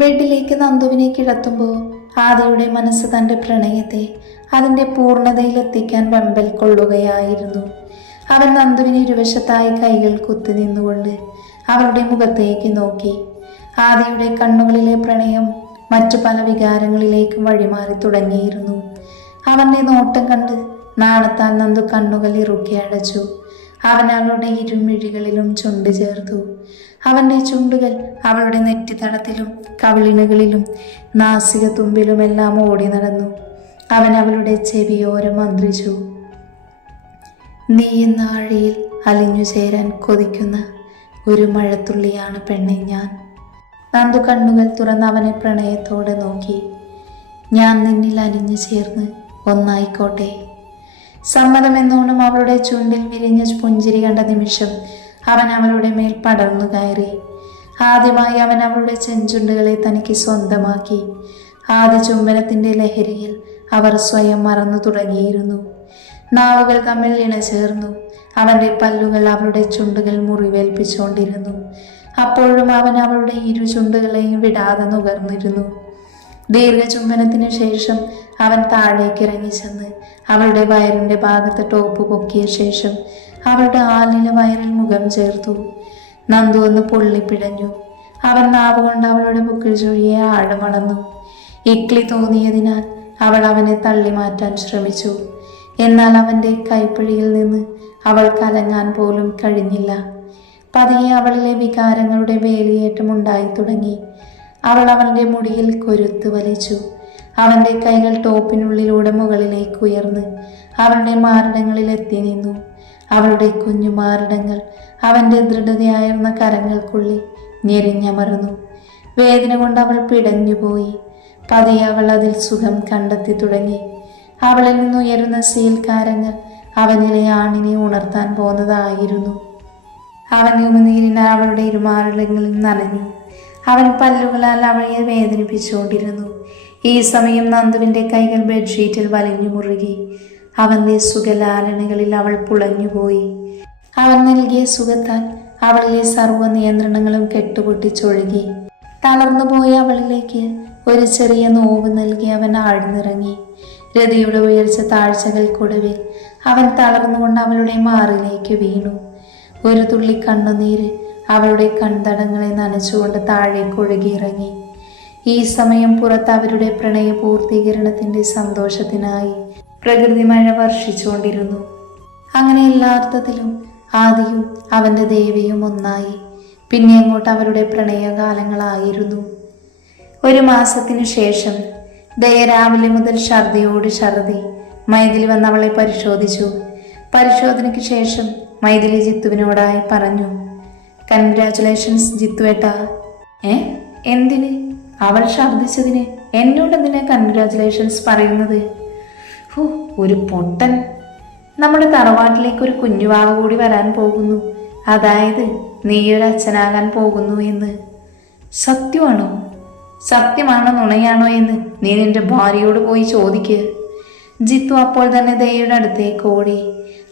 ബെഡിലേക്ക് നന്ദുവിനെ കിടത്തുമ്പോൾ ആദിയുടെ മനസ്സ് തൻ്റെ പ്രണയത്തെ അതിൻ്റെ പൂർണ്ണതയിലെത്തിക്കാൻ വെമ്പൽ കൊള്ളുകയായിരുന്നു. അവൻ നന്ദുവിന് ഇരുവശത്തായി കൈകൾ കുത്തി നിന്നുകൊണ്ട് അവളുടെ മുഖത്തേക്ക് നോക്കി. ആദിയുടെ കണ്ണുകളിലെ പ്രണയം മറ്റു പല വികാരങ്ങളിലേക്കും വഴിമാറി തുടങ്ങിയിരുന്നു. അവൻ്റെ നോട്ടം കണ്ട് നാണത്താൽ നന്ദു കണ്ണുകൾ ഇറുക്കി അടച്ചു. അവൻ അവളുടെ ഇരുമിഴികളിലും ചുണ്ട് ചേർത്തു. അവൻ്റെ ചുണ്ടുകൾ അവളുടെ നെറ്റിത്തടത്തിലും കവിളിനുകളിലും നാസിക തുമ്പിലുമെല്ലാം ഓടി നടന്നു. അവൻ അവളുടെ ചെവിയോരം മന്ത്രിച്ചു. നീ എന്ന ആഴിയിൽ അലിഞ്ഞു ചേരാൻ കൊതിക്കുന്ന ഒരു മഴത്തുള്ളിയാണ് പെണ്ണെ ഞാൻ. നന്ദു കണ്ണുകൾ തുറന്ന് അവനെ പ്രണയത്തോടെ നോക്കി. ഞാൻ നിന്നിൽ അലിഞ്ഞു ചേർന്ന് ഒന്നായിക്കോട്ടെ. സമ്മതമെന്നോണം അവളുടെ ചുണ്ടിൽ വിരിഞ്ഞ പുഞ്ചിരി കണ്ട നിമിഷം അവൻ അവളുടെ മേൽ പടർന്നു കയറി. ആദ്യമായി അവൻ അവളുടെ ചെഞ്ചുണ്ടുകളെ തനിക്ക് സ്വന്തമാക്കി. ആദ്യ ചുംബനത്തിൻ്റെ ലഹരിയിൽ അവർ സ്വയം മറന്നു തുടങ്ങിയിരുന്നു. നാവുകൾ തമ്മിൽ ഇണചേർന്നു. അവൻ്റെ പല്ലുകൾ അവളുടെ ചുണ്ടുകൾ മുറിവേൽപ്പിച്ചുകൊണ്ടിരുന്നു. അപ്പോഴും അവൻ അവളുടെ ഇരു ചുണ്ടുകളെയും വിടാതെ നുകർന്നിരുന്നു. ദീർഘചുംബനത്തിനു ശേഷം അവൻ താഴേക്ക് ഇറങ്ങി ചെന്ന് അവളുടെ വയറിൻ്റെ ഭാഗത്ത് ടോപ്പ് പൊക്കിയ ശേഷം അവളുടെ ആലില വയറിൽ മുഖം ചേർത്തു. നന്ദു ഒന്ന് പൊള്ളിപ്പിടഞ്ഞു. അവൻ നാവുകൊണ്ട് അവളുടെ ബുക്കിൽ ചൊഴിയെ ആഴമളന്നു. ഇക്ലി തോന്നിയതിനാൽ അവൾ അവനെ തള്ളി മാറ്റാൻ ശ്രമിച്ചു. എന്നാൽ അവൻ്റെ കൈപ്പിടിയിൽ നിന്ന് അവൾ കലങ്ങാൻ പോലും കഴിഞ്ഞില്ല. പതിയെ അവളിലെ വികാരങ്ങളുടെ വേലിയേറ്റം ഉണ്ടായി തുടങ്ങി. അവൾ അവൻ്റെ മുടിയിൽ കൊരുത്ത് വലിച്ചു. അവൻ്റെ കൈകൾ ടോപ്പിനുള്ളിലൂടെ മുകളിലേക്ക് ഉയർന്ന് അവളുടെ മാറിടങ്ങളിൽ എത്തി നിന്നു. അവളുടെ കുഞ്ഞു മാറിടങ്ങൾ അവൻ്റെ ദൃഢതയായിരുന്ന കരങ്ങൾക്കുള്ളിൽ ഞെരിഞ്ഞമർന്നു. വേദന കൊണ്ട് അവൾ പിടഞ്ഞുപോയി. പതിയെ അവൾ അതിൽ സുഖം കണ്ടെത്തി തുടങ്ങി. അവളിൽ നിന്നുയരുന്ന സീൽക്കാരങ്ങൾ അവനിലെ ആണിനെ ഉണർത്താൻ പോകുന്നതായിരുന്നു. അവൻ ഉമിനീരിനാൽ അവളുടെ ഇരുമാറിടങ്ങളിൽ നനഞ്ഞു. അവൻ പല്ലുകളാൽ അവളെ വേദനിപ്പിച്ചുകൊണ്ടിരുന്നു. ഈ സമയം നന്ദുവിൻ്റെ കൈകൾ ബെഡ്ഷീറ്റിൽ വലിഞ്ഞു മുറുകി. അവൻ്റെ സുഖലാലനകളിൽ അവൾ പുളഞ്ഞുപോയി. അവൻ നൽകിയ സുഖത്താൽ അവളിലെ സർവ്വ നിയന്ത്രണങ്ങളും കെട്ടുപൊട്ടിച്ചൊഴുകി. തളർന്നുപോയ അവളിലേക്ക് ഒരു ചെറിയ നോവ് നൽകി അവൻ ആഴ്ന്നിറങ്ങി. രതിയുടെ ഉയർച്ച താഴ്ചകൾക്കൊടുവിൽ അവൻ തളർന്നുകൊണ്ട് അവളുടെ മാറിലേക്ക് വീണു. ഒരു തുള്ളി കണ്ണുനീര് അവളുടെ കൺതടങ്ങളെ നനച്ചുകൊണ്ട് താഴേക്ക് ഒഴുകിയിറങ്ങി. ഈ സമയം പുറത്ത് അവരുടെ പ്രണയ പൂർത്തീകരണത്തിൻ്റെ സന്തോഷത്തിനായി പ്രകൃതി മഴ വർഷിച്ചുകൊണ്ടിരുന്നു. അങ്ങനെ എല്ലാ അർത്ഥത്തിലും ആദിയും അവൻ്റെ ദേവിയും ഒന്നായി. പിന്നെ അങ്ങോട്ട് അവരുടെ പ്രണയകാലങ്ങളായിരുന്നു. ഒരു മാസത്തിനു ശേഷം ദയ രാവിലെ മുതൽ ഛർദിയോട് ഛർദി. മൈഥിലി വന്ന് അവളെ പരിശോധിച്ചു. പരിശോധനയ്ക്ക് ശേഷം മൈഥിലി ജിത്തുവിനോടായി പറഞ്ഞു, കൺഗ്രാറ്റുലേഷൻസ് ജിത്തുവേട്ടാ. എന്തിന്? അവൾ ഛർദിച്ചതിന് എന്നോട് എന്തിനാ കൺഗ്രാറ്റുലേഷൻസ് പറയുന്നത്? ഒരു പൊട്ടൻ. നമ്മുടെ തറവാട്ടിലേക്ക് ഒരു കുഞ്ഞുവാവ കൂടി വരാൻ പോകുന്നു. അതായത് നീയൊരു അച്ഛനാകാൻ പോകുന്നു എന്ന്. സത്യമാണോ? സത്യമാണോ നുണയാണോ എന്ന് നീ നിന്റെ ഭാര്യയോട് പോയി ചോദിക്കുക. ജിത്തു അപ്പോൾ തന്നെ ദയയുടെ അടുത്തേക്ക് ഓടി.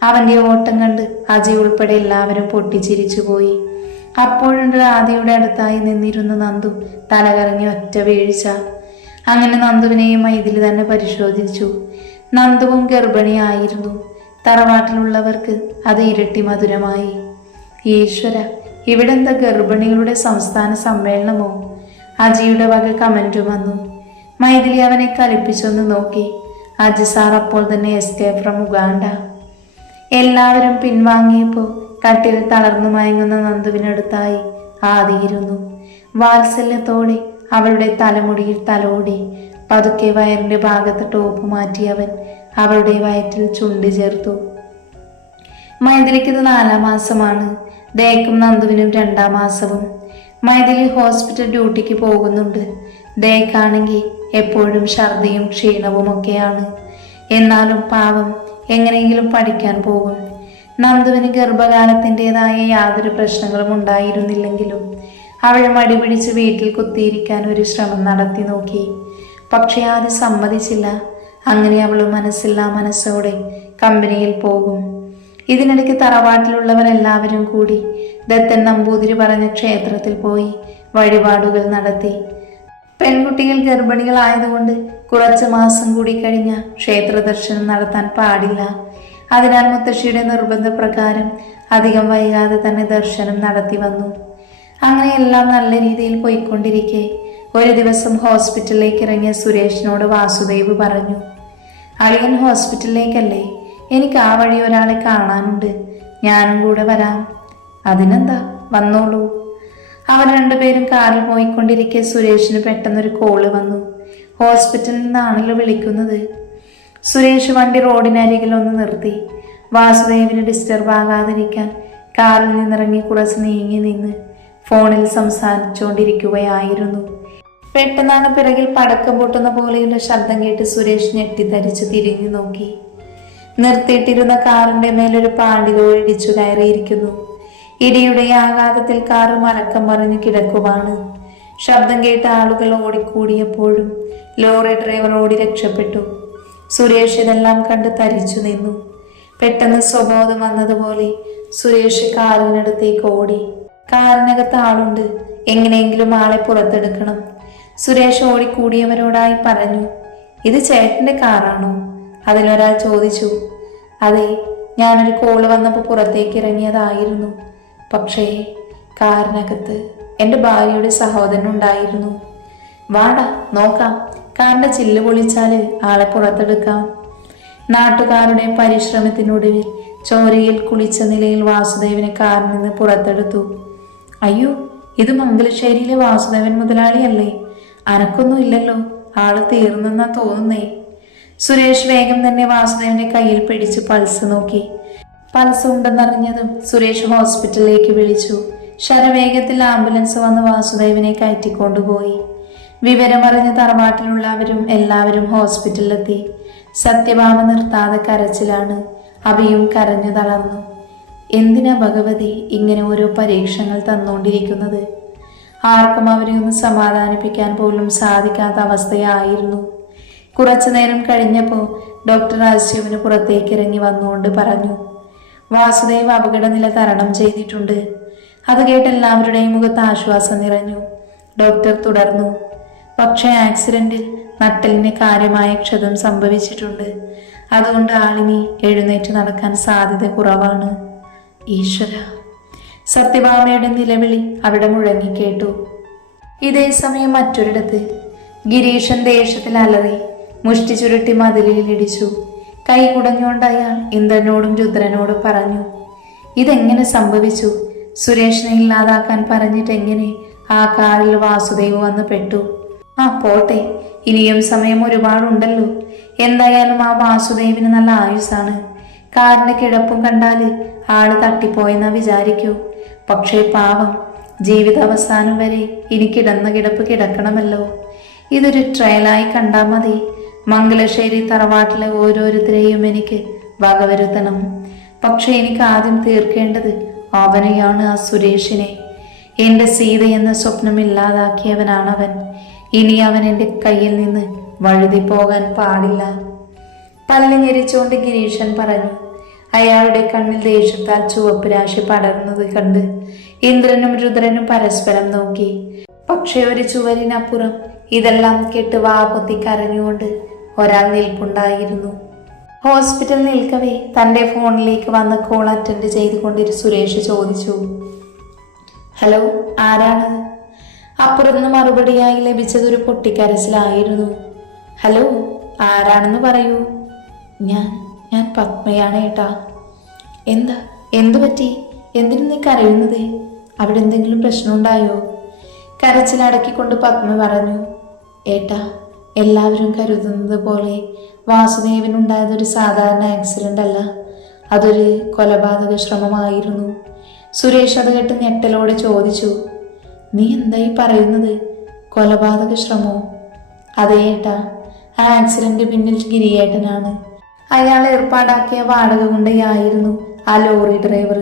അവൻ്റെ ഓട്ടം കണ്ട് അജയ് ഉൾപ്പെടെ എല്ലാവരും പൊട്ടിച്ചിരിച്ചു പോയി. അപ്പോഴുണ്ട് ആദിയുടെ അടുത്തായി നിന്നിരുന്ന നന്ദു തലകറങ്ങി ഒറ്റ വീഴ്ച. അങ്ങനെ നന്ദുവിനെയും മൈഥിലി തന്നെ പരിശോധിച്ചു. നന്ദുവും ഗർഭിണിയായിരുന്നു. തറവാട്ടിലുള്ളവർക്ക് അത് ഇരട്ടി മധുരമായി. ഈശ്വര, ഇവിടെന്താ ഗർഭിണികളുടെ സംസ്ഥാന സമ്മേളനമോ? അജിയുടെ വക കമൻറ്റും വന്നു. മൈഥിലി അവനെ കലിപ്പിച്ചൊന്ന് നോക്കി. അജി സാർ അപ്പോൾ തന്നെ എസ്കേപ്പ് ഫ്രം ഉഗാണ്ട. എല്ലാവരും പിൻവാങ്ങിയപ്പോൾ കട്ടിൽ തളർന്നു മയങ്ങുന്ന നന്ദുവിനടുത്തായി ആദിയിരുന്നു. വാത്സല്യത്തോടെ അവളുടെ തലമുടിയിൽ തലോടി പതുക്കെ വയറിൻ്റെ ഭാഗത്ത് ടോപ്പ് മാറ്റിയവൻ അവളുടെ വയറ്റിൽ ചുണ്ടി ചേർത്തു. മൈഥിലിക്ക് ഇത് 4-ാം മാസമാണ്. ദയക്കും നന്ദുവിനും 2-ാം മാസവും. മൈഥിലി ഹോസ്പിറ്റൽ ഡ്യൂട്ടിക്ക് പോകുന്നുണ്ട്. ദയക്കാണെങ്കിൽ എപ്പോഴും ഛർദിയും ക്ഷീണവും ഒക്കെയാണ്. എന്നാലും പാവം എങ്ങനെയെങ്കിലും പഠിക്കാൻ പോകും. നന്ദുവിന് ഗർഭകാലത്തിൻ്റെതായ യാതൊരു പ്രശ്നങ്ങളും ഉണ്ടായിരുന്നില്ലെങ്കിലും അവൾ മടി പിടിച്ച് വീട്ടിൽ കുത്തിയിരിക്കാൻ ഒരു ശ്രമം നടത്തി നോക്കി. പക്ഷേ ആദ്യം സമ്മതിച്ചില്ല. അങ്ങനെ അവൾ മനസ്സില്ലാ മനസ്സോടെ കമ്പനിയിൽ പോകും. ഇതിനിടയ്ക്ക് തറവാട്ടിലുള്ളവരെല്ലാവരും കൂടി ദത്തൻ നമ്പൂതിരി പറഞ്ഞ ക്ഷേത്രത്തിൽ പോയി വഴിപാടുകൾ നടത്തി. പെൺകുട്ടികൾ ഗർഭിണികളായതുകൊണ്ട് കുറച്ച് മാസം കൂടി കഴിഞ്ഞ ക്ഷേത്ര ദർശനം നടത്താൻ പാടില്ല. അതിനാൽ മുത്തശ്ശിയുടെ നിർബന്ധപ്രകാരം അധികം വൈകാതെ തന്നെ ദർശനം നടത്തി വന്നു. അങ്ങനെ എല്ലാം നല്ല രീതിയിൽ പോയിക്കൊണ്ടിരിക്കെ ഒരു ദിവസം ഹോസ്പിറ്റലിലേക്ക് ഇറങ്ങിയ സുരേഷിനോട് വാസുദേവ് പറഞ്ഞു, അളിയൻ ഹോസ്പിറ്റലിലേക്കല്ലേ? എനിക്ക് ആ വഴി ഒരാളെ കാണാനുണ്ട്, ഞാനും കൂടെ വരാം. അതിനെന്താ, വന്നോളൂ. അവർ രണ്ടുപേരും കാറിൽ പോയിക്കൊണ്ടിരിക്കെ സുരേഷിന് പെട്ടെന്നൊരു കോള് വന്നു. ഹോസ്പിറ്റലിൽ നിന്നാണല്ലോ വിളിക്കുന്നത്. സുരേഷ് വണ്ടി റോഡിനരികിൽ ഒന്ന് നിർത്തി. വാസുദേവിന് ഡിസ്റ്റർബ് ആകാതിരിക്കാൻ കാറിൽ നിന്നിറങ്ങി കുറച്ച് നീങ്ങി നിന്ന് ഫോണിൽ സംസാരിച്ചുകൊണ്ടിരിക്കുകയായിരുന്നു. പെട്ടെന്നാണ് പിറകിൽ പടക്കം പൊട്ടുന്ന പോലെയുള്ള ശബ്ദം കേട്ട് സുരേഷ് ഞെട്ടിത്തരിച്ച് തിരിഞ്ഞു നോക്കി. നിർത്തിയിട്ടിരുന്ന കാറിന്റെ മേലൊരു പാണ്ടിലോ ഇടിച്ചു കയറിയിരിക്കുന്നു. ഇടിയുടെ ആഘാതത്തിൽ കാറ് മലക്കം മറിഞ്ഞു കിടക്കുവാണ്. ശബ്ദം കേട്ട ആളുകൾ ഓടിക്കൂടിയപ്പോഴും ലോറി ഡ്രൈവർ ഓടി രക്ഷപ്പെട്ടു. സുരേഷ് ഇതെല്ലാം കണ്ട് തരിച്ചു നിന്നു. പെട്ടെന്ന് സ്വബോധം വന്നതുപോലെ സുരേഷ് കാറിനടുത്തേക്ക് ഓടി. കാറിനകത്ത് ആളുണ്ട്, എങ്ങനെയെങ്കിലും ആളെ പുറത്തെടുക്കണം. സുരേഷ് ഓടിക്കൂടിയവരോടായി പറഞ്ഞു, ഇത് ചേട്ടന്റെ കാറാണോ? അതിലൊരാൾ ചോദിച്ചു. അതെ, ഞാനൊരു കോള് വന്നപ്പോൾ പുറത്തേക്ക് ഇറങ്ങിയതായിരുന്നു. പക്ഷേ കാറിനകത്ത് എൻ്റെ ഭാര്യയുടെ സഹോദരൻ ഉണ്ടായിരുന്നു. വാടാ നോക്കാം, കാറിന്റെ ചില്ല് പൊളിച്ചാല് ആളെ പുറത്തെടുക്കാം. നാട്ടുകാരുടെ പരിശ്രമത്തിനൊടുവിൽ ചോരയിൽ കുളിച്ച നിലയിൽ വാസുദേവനെ കാറിൽ നിന്ന് പുറത്തെടുത്തു. അയ്യോ, ഇത് മംഗലശ്ശേരിയിലെ വാസുദേവൻ മുതലാളിയല്ലേ? അനക്കൊന്നും ഇല്ലല്ലോ, ആള് തീർന്നെന്നാ തോന്നുന്നേ. സുരേഷ് വേഗം തന്നെ വാസുദേവന്റെ കയ്യിൽ പിടിച്ച് പൾസ് നോക്കി. പൾസ് ഉണ്ടെന്നറിഞ്ഞതും സുരേഷ് ഹോസ്പിറ്റലിലേക്ക് വിളിച്ചു. ശരവേഗത്തിൽ ആംബുലൻസ് വന്ന് വാസുദേവനെ കയറ്റിക്കൊണ്ടുപോയി. വിവരമറിഞ്ഞ തറവാട്ടിലുള്ളവരും എല്ലാവരും ഹോസ്പിറ്റലിലെത്തി. സത്യഭാമ നിർത്താതെ കരച്ചിലാണ്. അഭിയും കരഞ്ഞു തളർന്നു. എന്തിനാ ഭഗവതി ഇങ്ങനെ ഓരോ പരീക്ഷങ്ങൾ തന്നുകൊണ്ടിരിക്കുന്നത്? ആർക്കും അവരെ ഒന്ന് സമാധാനിപ്പിക്കാൻ പോലും സാധിക്കാത്ത അവസ്ഥയായിരുന്നു. കുറച്ചു നേരം കഴിഞ്ഞപ്പോൾ ഡോക്ടർ രാജീവിന് പുറത്തേക്ക് ഇറങ്ങി വന്നുകൊണ്ട് പറഞ്ഞു, വാസുദേവ് അപകടനില തരണം ചെയ്തിട്ടുണ്ട്. അത് കേട്ട് എല്ലാവരുടെയും മുഖത്ത് ആശ്വാസം നിറഞ്ഞു. ഡോക്ടർ തുടർന്നു, പക്ഷേ ആക്സിഡന്റിൽ നട്ടലിന് കാര്യമായ ക്ഷതം സംഭവിച്ചിട്ടുണ്ട്. അതുകൊണ്ട് ആളിനി എഴുന്നേറ്റ് നടക്കാൻ സാധ്യത കുറവാണ്. ഈശ്വര! സത്യഭാമയുടെ നിലവിളി അവിടെ മുഴങ്ങിക്കേട്ടു. ഇതേ സമയം മറ്റൊരിടത്ത് ഗിരീശൻ ദേഷ്യത്തിൽ അലറി മുഷ്ടി ചുരുട്ടി മതിലിൽ ഇടിച്ചു. കൈ കുടഞ്ഞുകൊണ്ട് അയാൾ ഇന്ദ്രനോടും രുദ്രനോടും പറഞ്ഞു, ഇതെങ്ങനെ സംഭവിച്ചു? സുരേഷിനെ ഇല്ലാതാക്കാൻ പറഞ്ഞിട്ടെങ്ങനെ ആ കാറിൽ വാസുദേവ് വന്ന് പെട്ടു? ആ പോട്ടെ, ഇനിയും സമയം ഒരുപാടുണ്ടല്ലോ. എന്തായാലും ആ വാസുദേവിന് നല്ല ആയുസാണ്. കാറിന്റെ കിടപ്പും കണ്ടാല് ആള് തട്ടിപ്പോയെന്നാ വിചാരിക്കൂ. പക്ഷേ പാവം, ജീവിതാവസാനം വരെ ഇനി കിടന്ന കിടപ്പ് കിടക്കണമല്ലോ. ഇതൊരു ട്രയലായി കണ്ടാ മതി. മംഗലശ്ശേരി തറവാട്ടിലെ ഓരോരുത്തരെയും എനിക്ക് വകവരുത്തണം. പക്ഷെ എനിക്ക് ആദ്യം തീർക്കേണ്ടത് അവനെയാണ്, ആ സുരേഷിനെ. എൻ്റെ സീത എന്ന സ്വപ്നം ഇല്ലാതാക്കിയവനാണവൻ. ഇനി അവൻ എൻ്റെ കയ്യിൽ നിന്ന് വഴുതി പോകാൻ പാടില്ല. പല്ല് ഞെരിച്ചുകൊണ്ട് ഗിരീശൻ പറഞ്ഞു. അയാളുടെ കണ്ണിൽ ദേഷ്യത്താൽ ചുവപ്പ് രാശി പടർന്നത് കണ്ട് ഇന്ദ്രനും രുദ്രനും പരസ്പരം നോക്കി. പക്ഷെ ഒരു ചുവരിനപ്പുറം ഇതെല്ലാം കേട്ട് വാപൊത്തി കരഞ്ഞുകൊണ്ട് ഒരാൾ നിൽപ്പുണ്ടായിരുന്നു. ഹോസ്പിറ്റൽ നിൽക്കവേ തൻ്റെ ഫോണിലേക്ക് വന്ന കോൾ അറ്റൻഡ് ചെയ്തുകൊണ്ടിരു സുരേഷ് ചോദിച്ചു, ഹലോ, ആരാണ്? അപ്പുറത്തുനിന്ന് മറുപടിയായി ലഭിച്ചതൊരു പൊട്ടിക്കരച്ചിലായിരുന്നു. ഹലോ, ആരാണെന്ന് പറയൂ. ഞാൻ പത്മയാണ് ഏട്ടാ. എന്തു പറ്റി? എന്തിനു നീ കരയുന്നത്? അവിടെ എന്തെങ്കിലും പ്രശ്നമുണ്ടായോ? കരച്ചിലടക്കിക്കൊണ്ട് പത്മ പറഞ്ഞു, ഏട്ടാ, എല്ലാവരും കരുതുന്നത് പോലെ വാസുദേവനുണ്ടായതൊരു സാധാരണ ആക്സിഡന്റ് അല്ല, അതൊരു കൊലപാതക ശ്രമമായിരുന്നു. സുരേഷ് അത് കേട്ട് ഞെട്ടലോടെ ചോദിച്ചു, നീ എന്തായി പറയുന്നത്? കൊലപാതക ശ്രമോ? അതേ ഏട്ടാ, ആ ആക്സിഡന്റ് പിന്നിൽ ഗിരിയേട്ടനാണ്. അയാൾ ഏർപ്പാടാക്കിയ വാടക കൊണ്ടേയായിരുന്നു ആ ലോറി ഡ്രൈവർ.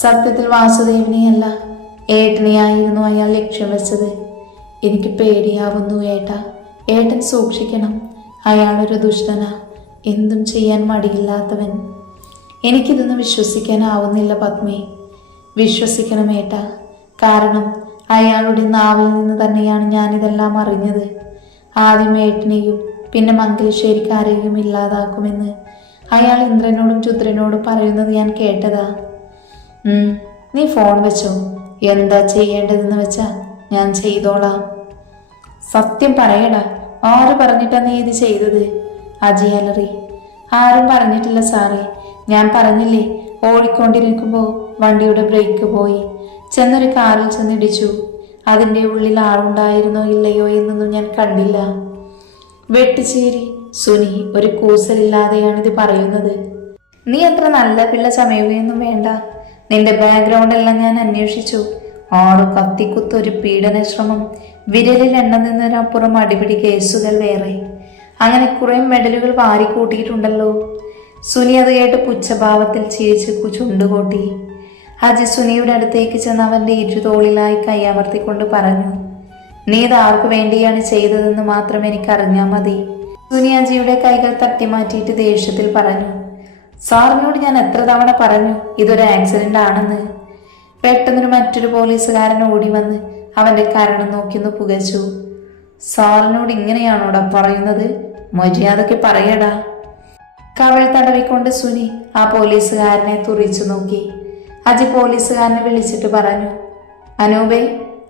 സത്യത്തിൽ വാസുദേവനെയല്ല, ഏട്ടനെയായിരുന്നു അയാൾ ലക്ഷ്യം വെച്ചത്. എനിക്ക് പേടിയാവുന്നു ഏട്ടാ. ഏട്ടൻ സൂക്ഷിക്കണം. അയാളൊരു ദുഷ്ടനാ, എന്തും ചെയ്യാൻ മടിയില്ലാത്തവൻ. എനിക്കിതൊന്നും വിശ്വസിക്കാനാവുന്നില്ല പത്മേ. വിശ്വസിക്കണം ഏട്ടാ, കാരണം അയാളുടെ നാവിൽ നിന്ന് തന്നെയാണ് ഞാനിതെല്ലാം അറിഞ്ഞത്. ആദ്യം ഏട്ടനെയും പിന്നെ മംഗലശ്ശേരിക്കാരെയും ഇല്ലാതാക്കുമെന്ന് അയാൾ ഇന്ദ്രനോടും രുദ്രനോടും പറയുന്നത് ഞാൻ കേട്ടതാ. നീ ഫോൺ വെച്ചോ, എന്താ ചെയ്യേണ്ടതെന്ന് വെച്ചാ ഞാൻ ചെയ്തോളാം. സത്യം പറയടാ, ആര് പറഞ്ഞിട്ടാ നീ ഇത് ചെയ്തത്? അജി അലറി. ആരും പറഞ്ഞിട്ടില്ല സാറേ, ഞാൻ പറഞ്ഞില്ലേ, ഓടിക്കൊണ്ടിരിക്കുമ്പോൾ വണ്ടിയുടെ ബ്രേക്ക് പോയി, ചെന്നൊരു കാറിൽ ചെന്നിടിച്ചു. അതിൻ്റെ ഉള്ളിൽ ആളുണ്ടായിരുന്നോ ഇല്ലയോ എന്നൊന്നും ഞാൻ കണ്ടില്ല. വെട്ടിച്ചേരി സുനി ഒരു കൂസലില്ലാതെയാണിത് പറയുന്നത്. നീ അത്ര നല്ല പിള്ള ചമയുകയൊന്നും വേണ്ട. നിന്റെ ബാക്ക്ഗ്രൗണ്ട് എല്ലാം ഞാൻ അന്വേഷിച്ചു. 6 കത്തിക്കുത്ത്, ഒരു പീഡന ശ്രമം, വിരലിൽ എണ്ണ നിന്നതിനപ്പുറം അടിപിടി കേസുകൾ വേറെ, അങ്ങനെ കുറെ മെഡലുകൾ വാരിക്കൂട്ടിയിട്ടുണ്ടല്ലോ. സുനി അത് കേട്ട് പുച്ഛഭാവത്തിൽ ചിരിച്ച് ചുണ്ടുകൊട്ടി. അജി സുനിയുടെ അടുത്തേക്ക് ചെന്ന് അവന്റെ ഇരുതോളിലായി കൈയമർത്തിക്കൊണ്ട് പറഞ്ഞു, നീ ഇത് ആർക്കു വേണ്ടിയാണ് ചെയ്തതെന്ന് മാത്രം എനിക്കറിഞ്ഞാൽ മതി. സുനി അജിയുടെ കൈകൾ തട്ടിമാറ്റിയിട്ട് ദേഷ്യത്തിൽ പറഞ്ഞു, സാറിനോട് ഞാൻ എത്ര തവണ പറഞ്ഞു ഇതൊരു ആക്സിഡന്റ് ആണെന്ന്. പെട്ടെന്നൊരു മറ്റൊരു പോലീസുകാരൻ ഓടി വന്ന് അവന്റെ കരണം നോക്കിയൊന്ന് പുകച്ചു. സാറിനോട് ഇങ്ങനെയാണോടാ പറയുന്നത്? മര്യാദയ്ക്ക് പറയടാ. കവൾ തടവിക്കൊണ്ട് സുനി ആ പോലീസുകാരനെ തുറിച്ചു നോക്കി. അജി പോലീസുകാരനെ വിളിച്ചിട്ട് പറഞ്ഞു, അനൂപേ,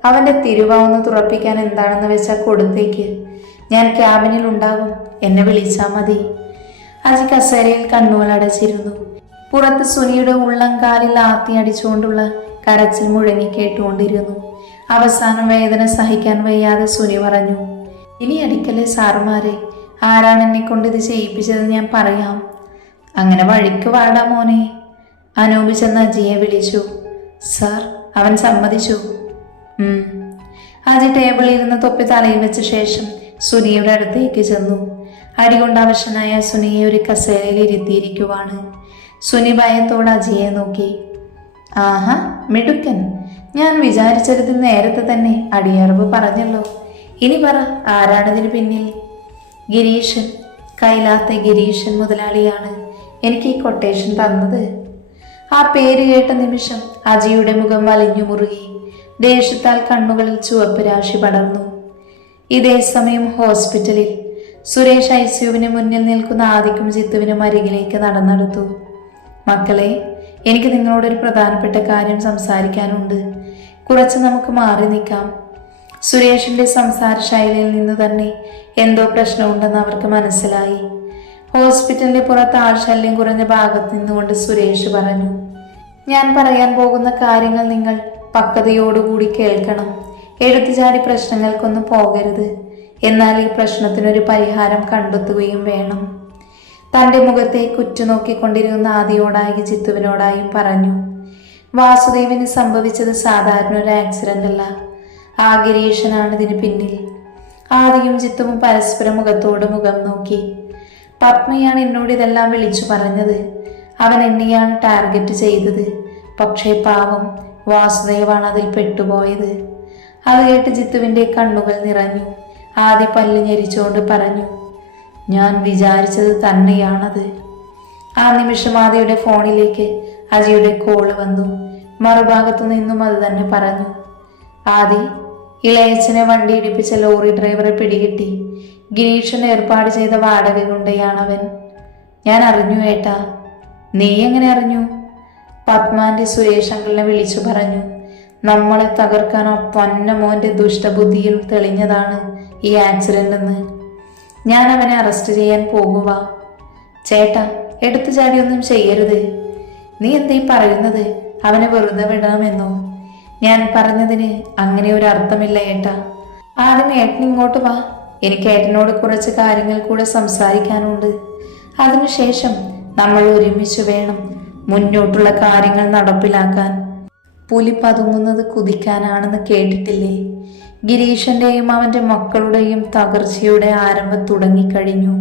അവന്റെ തിരുവ ഒന്ന് തുറപ്പിക്കാൻ എന്താണെന്ന് വെച്ചാൽ കൊടുത്തേക്ക്. ഞാൻ ക്യാബിനിൽ ഉണ്ടാകും, എന്നെ വിളിച്ചാൽ മതി. അജി കസേരയിൽ കണ്ണുകൾ അടച്ചിരുന്നു. പുറത്ത് സുനിയുടെ ഉള്ളംകാലിൽ ആത്തി അടിച്ചുകൊണ്ടുള്ള കരച്ചിൽ മുഴങ്ങി കേട്ടുകൊണ്ടിരുന്നു. അവസാനം വേദന സഹിക്കാൻ വയ്യാതെ സുനി പറഞ്ഞു, ഇനി അടിക്കല്ലേ സാറുമാരെ, ആരാണ് എന്നെ കൊണ്ട് ഇത് ചെയ്യിപ്പിച്ചത് ഞാൻ പറയാം. അങ്ങനെ വഴിക്ക് വാടാ മോനെ. അനൂപ് ചെന്ന് അജിയെ വിളിച്ചു. സാർ, അവൻ സമ്മതിച്ചു. അജി ടേബിളിൽ ഇരുന്ന് തൊപ്പി തലയിൽ വെച്ച ശേഷം സുനിയുടെ അടുത്തേക്ക് ചെന്നു. അടികൊണ്ട് അവശനായ സുനിയെ ഒരു കസേരയിൽ ഇരുത്തിയിരിക്കുവാണ്. സുനി ഭയത്തോട് അജിയെ നോക്കി. ആഹാ, മിടുക്കൻ. ഞാൻ വിചാരിച്ചതിൽ നേരത്തെ തന്നെ അടിയറവ് പറഞ്ഞല്ലോ. ഇനി പറ, ആരാണിതിന് പിന്നിൽ? ഗിരീശൻ, കൈലാത്തെ ഗിരീശൻ മുതലാളിയാണ് എനിക്ക് ഈ കൊട്ടേഷൻ തന്നത്. ആ പേര് കേട്ട നിമിഷം അജിയുടെ മുഖം വലിഞ്ഞു മുറുകി. ദേഷ്യത്താൽ കണ്ണുകളിൽ ചുവപ്പ് രാശി പടർന്നു. ഇതേ സമയം ഹോസ്പിറ്റലിൽ സുരേഷ് ഐസിയുവിന് മുന്നിൽ നിൽക്കുന്ന ആദിക്കും ജിത്തുവിനും അരികിലേക്ക് നടന്നെടുത്തു. മക്കളെ, എനിക്ക് നിങ്ങളോടൊരു പ്രധാനപ്പെട്ട കാര്യം സംസാരിക്കാനുണ്ട്. കുറച്ച് നമുക്ക് മാറി നിൽക്കാം. സുരേഷിന്റെ സംസാര ശൈലിയിൽ നിന്ന് തന്നെ എന്തോ പ്രശ്നമുണ്ടെന്ന് അവർക്ക് മനസ്സിലായി. ഹോസ്പിറ്റലിന്റെ പുറത്ത് ആൾശല്യം കുറഞ്ഞ ഭാഗത്ത് നിന്നുകൊണ്ട് സുരേഷ് പറഞ്ഞു, ഞാൻ പറയാൻ പോകുന്ന കാര്യങ്ങൾ നിങ്ങൾ പക്വതയോടുകൂടി കേൾക്കണം. എടുത്തുചാടി പ്രശ്നങ്ങൾക്കൊന്നും പോകരുത്. എന്നാൽ ഈ പ്രശ്നത്തിനൊരു പരിഹാരം കണ്ടെത്തുകയും വേണം. തൻ്റെ മുഖത്തേക്ക് ഉറ്റുനോക്കിക്കൊണ്ടിരുന്ന ആദിയോടായി ജിത്തുവിനോടായും പറഞ്ഞു. വാസുദേവിന് സംഭവിച്ചത് സാധാരണ ഒരു ആക്സിഡന്റ് അല്ല. ആ ഗിരീഷനാണ് ഇതിന് പിന്നിൽ. ആദിയും ജിത്തുവും പരസ്പരം മുഖത്തോട് മുഖം നോക്കി. പത്മയാണ് എന്നോട് ഇതെല്ലാം വിളിച്ചു പറഞ്ഞത്. അവൻ എന്നെയാണ് ടാർഗറ്റ് ചെയ്തത്. പക്ഷേ പാവം വാസുദേവാണ് അതിൽ പെട്ടുപോയത്. അത് കേട്ട് ജിത്തുവിൻ്റെ കണ്ണുകൾ നിറഞ്ഞു. ആദി പല്ല് ഞെരിച്ചുകൊണ്ട് പറഞ്ഞു, ഞാൻ വിചാരിച്ചത് തന്നെയാണത്. ആ നിമിഷം ആദിയുടെ ഫോണിലേക്ക് അജിയുടെ കോള് വന്നു. മറുഭാഗത്തു നിന്നും അത് തന്നെ പറഞ്ഞു. ആദി, ഇളയച്ചനെ വണ്ടി ഇടിപ്പിച്ച ലോറി ഡ്രൈവറെ പിടികിട്ടി. ഗിരീഷൻ ഏർപ്പാട് ചെയ്ത വാടക കൊണ്ടയാണവൻ. ഞാൻ അറിഞ്ഞു ഏട്ടാ. നീ എങ്ങനെ അറിഞ്ഞു? പത്മാന്റെ സുരേഷ് അങ്കിളിനെ വിളിച്ചു പറഞ്ഞു. നമ്മളെ തകർക്കാൻ ആ പൊന്നമോന്റെ ദുഷ്ടബുദ്ധിയിൽ തെളിഞ്ഞതാണ് ഈ ആക്സിഡന്റ് എന്ന്. ഞാൻ അവനെ അറസ്റ്റ് ചെയ്യാൻ പോകുക. ചേട്ടാ, എടുത്തു ചാടിയൊന്നും ചെയ്യരുത്. നീ എന്തീ പറയുന്നത്? അവനെ വെറുതെ വിടണമെന്നോ? ഞാൻ പറഞ്ഞതിന് അങ്ങനെ ഒരു അർത്ഥമില്ല ഏട്ടാ. ആദ്യം ഏട്ടൻ ഇങ്ങോട്ട് വാ. എനിക്ക് ഏട്ടനോട് കുറച്ച് കാര്യങ്ങൾ കൂടെ സംസാരിക്കാനുണ്ട്. അതിനുശേഷം നമ്മൾ ഒരുമിച്ച് വേണം മുന്നോട്ടുള്ള കാര്യങ്ങൾ നടപ്പിലാക്കാൻ. പുലി പതുങ്ങുന്നത് കുതിക്കാനാണെന്ന് കേട്ടിട്ടില്ലേ? ഗിരീഷന്റെയും അവന്റെ മക്കളുടെയും തകർച്ചയുടെ ആരംഭം തുടങ്ങിക്കഴിഞ്ഞു.